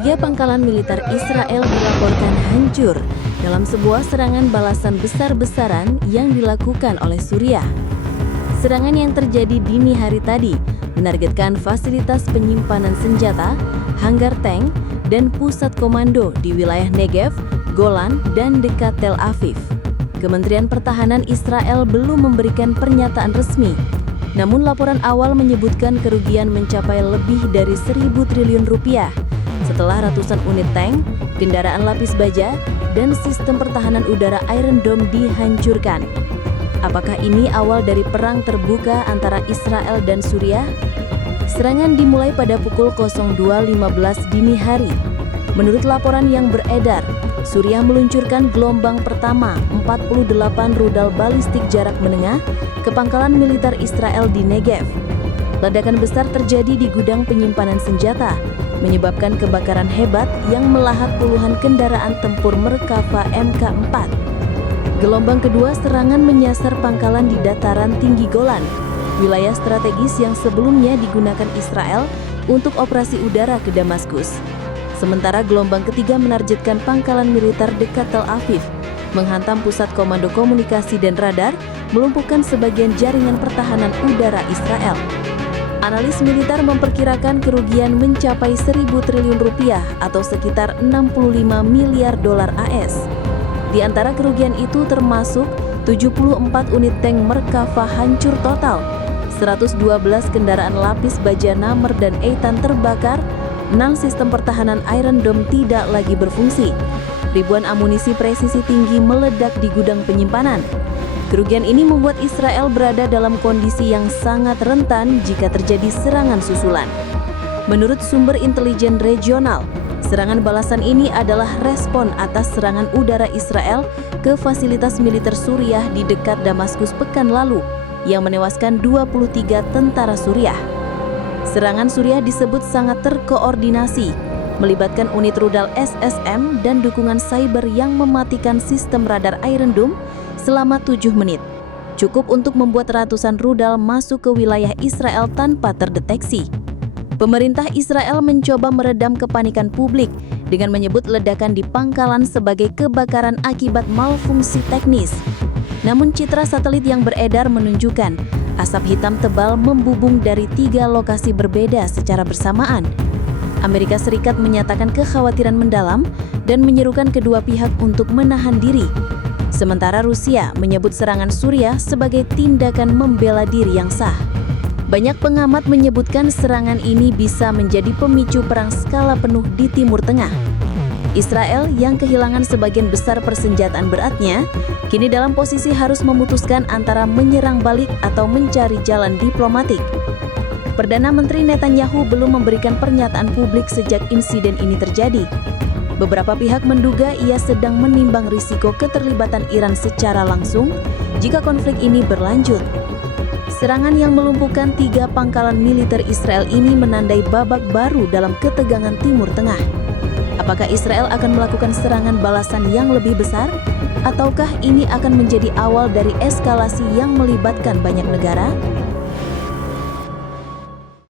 Tiga pangkalan militer Israel dilaporkan hancur dalam sebuah serangan balasan besar-besaran yang dilakukan oleh Suriah. Serangan yang terjadi dini hari tadi menargetkan fasilitas penyimpanan senjata, hanggar tank, dan pusat komando di wilayah Negev, Golan, dan dekat Tel Aviv. Kementerian Pertahanan Israel belum memberikan pernyataan resmi, namun laporan awal menyebutkan kerugian mencapai lebih dari 1.000 triliun rupiah setelah ratusan unit tank, kendaraan lapis baja, dan sistem pertahanan udara Iron Dome dihancurkan. Apakah ini awal dari perang terbuka antara Israel dan Suriah? Serangan dimulai pada pukul 02.15 dini hari. Menurut laporan yang beredar, Suriah meluncurkan gelombang pertama 48 rudal balistik jarak menengah ke pangkalan militer Israel di Negev. Ledakan besar terjadi di gudang penyimpanan senjata, menyebabkan kebakaran hebat yang melahap puluhan kendaraan tempur Merkava Mk4. Gelombang kedua serangan menyasar pangkalan di dataran tinggi Golan, wilayah strategis yang sebelumnya digunakan Israel untuk operasi udara ke Damaskus. Sementara gelombang ketiga menargetkan pangkalan militer dekat Tel Aviv, menghantam pusat komando komunikasi dan radar, melumpuhkan sebagian jaringan pertahanan udara Israel. Analis militer memperkirakan kerugian mencapai 1.000 triliun rupiah atau sekitar 65 miliar dolar AS. Di antara kerugian itu termasuk 74 unit tank Merkava hancur total, 112 kendaraan lapis baja Namr dan Eitan terbakar, 6 sistem pertahanan Iron Dome tidak lagi berfungsi. Ribuan amunisi presisi tinggi meledak di gudang penyimpanan. Kerugian ini membuat Israel berada dalam kondisi yang sangat rentan jika terjadi serangan susulan. Menurut sumber intelijen regional, serangan balasan ini adalah respon atas serangan udara Israel ke fasilitas militer Suriah di dekat Damaskus pekan lalu yang menewaskan 23 tentara Suriah. Serangan Suriah disebut sangat terkoordinasi, melibatkan unit rudal SSM dan dukungan cyber yang mematikan sistem radar Iron Dome selama 7 menit. Cukup untuk membuat ratusan rudal masuk ke wilayah Israel tanpa terdeteksi. Pemerintah Israel mencoba meredam kepanikan publik dengan menyebut ledakan di pangkalan sebagai kebakaran akibat malfungsi teknis. Namun citra satelit yang beredar menunjukkan asap hitam tebal membubung dari 3 lokasi berbeda secara bersamaan. Amerika Serikat menyatakan kekhawatiran mendalam dan menyerukan kedua pihak untuk menahan diri. Sementara Rusia menyebut serangan Suriah sebagai tindakan membela diri yang sah. Banyak pengamat menyebutkan serangan ini bisa menjadi pemicu perang skala penuh di Timur Tengah. Israel yang kehilangan sebagian besar persenjataan beratnya, kini dalam posisi harus memutuskan antara menyerang balik atau mencari jalan diplomatik. Perdana Menteri Netanyahu belum memberikan pernyataan publik sejak insiden ini terjadi. Beberapa pihak menduga ia sedang menimbang risiko keterlibatan Iran secara langsung jika konflik ini berlanjut. Serangan yang melumpuhkan 3 pangkalan militer Israel ini menandai babak baru dalam ketegangan Timur Tengah. Apakah Israel akan melakukan serangan balasan yang lebih besar? Ataukah ini akan menjadi awal dari eskalasi yang melibatkan banyak negara?